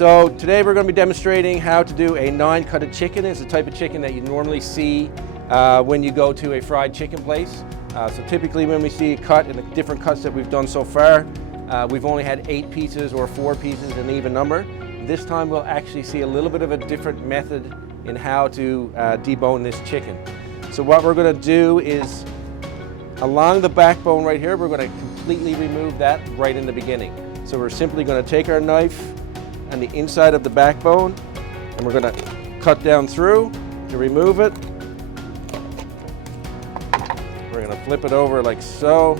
So today we're going to be demonstrating how to do a 9-cutted chicken. It's the type of chicken that you normally see when you go to a fried chicken place. So typically when we see a cut and the different cuts that we've done so far, we've only had 8 pieces or 4 pieces, an even number. This time we'll actually see a little bit of a different method in how to debone this chicken. So what we're going to do is, along the backbone right here, we're going to completely remove that right in the beginning. So we're simply going to take our knife on the inside of the backbone and we're going to cut down through to remove it. We're going to flip it over like so.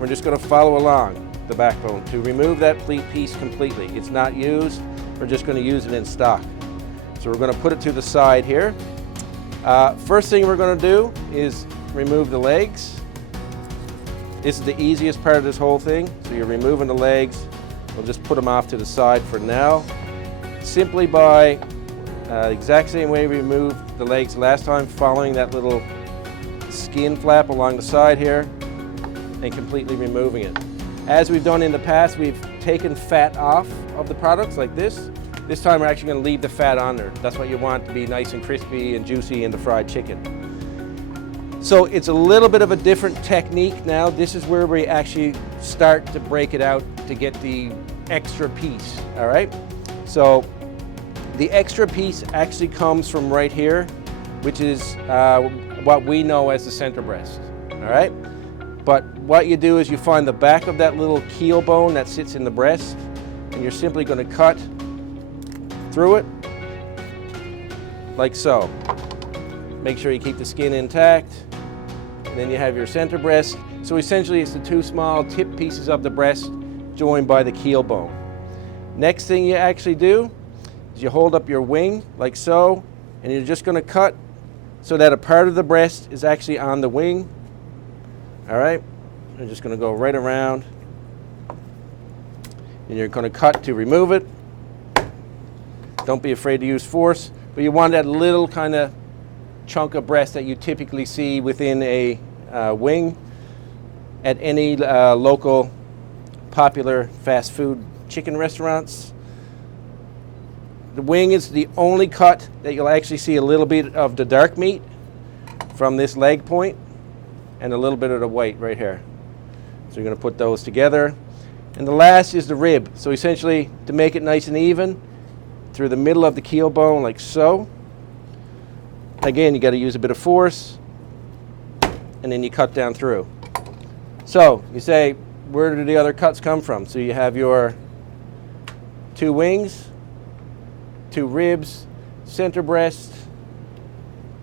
We're just going to follow along the backbone to remove that piece completely. It's not used, we're just going to use it in stock. So we're going to put it to the side here. First thing we're going to do is remove the legs. This is the easiest part of this whole thing. So you're removing the legs. We'll just put them off to the side for now. Simply by exact same way we removed the legs last time, following that little skin flap along the side here and completely removing it. As we've done in the past, we've taken fat off of the products like this. This time we're actually going to leave the fat on there. That's what you want to be nice and crispy and juicy in the fried chicken. So it's a little bit of a different technique now. This is where we actually start to break it out to get the extra piece, all right? So the extra piece actually comes from right here, which is what we know as the center breast, all right? But what you do is you find the back of that little keel bone that sits in the breast, and you're simply going to cut through it like so. Make sure you keep the skin intact. And then you have your center breast. So essentially it's the 2 small tip pieces of the breast joined by the keel bone. Next thing you actually do is you hold up your wing like so, and you're just going to cut so that a part of the breast is actually on the wing. All right, I'm just going to go right around, and you're going to cut to remove it. Don't be afraid to use force, but you want that little kind of chunk of breast that you typically see within a wing at any local popular fast food chicken restaurants. The wing is the only cut that you'll actually see a little bit of the dark meat from this leg point and a little bit of the white right here. So you're going to put those together. And the last is the rib. So essentially, to make it nice and even, through the middle of the keel bone like so. Again, you got to use a bit of force, and then you cut down through. So you say, where do the other cuts come from? So you have your 2 wings, 2 ribs, center breast,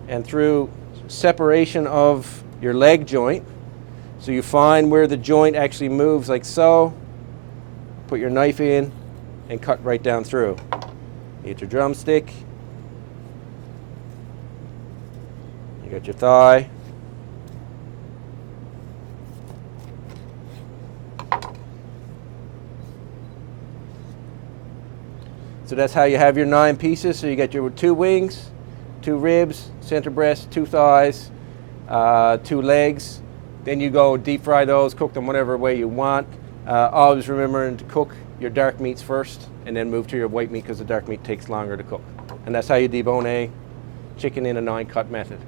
and through separation of your leg joint. So you find where the joint actually moves like so, put your knife in, and cut right down through. You get your drumstick. You got your thigh. So that's how you have your 9 pieces. So you got your 2 wings, 2 ribs, center breast, 2 thighs, 2 legs. Then you go deep fry those, cook them whatever way you want. Always remembering to cook your dark meats first and then move to your white meat because the dark meat takes longer to cook. And that's how you debone a chicken in a 9-cut method.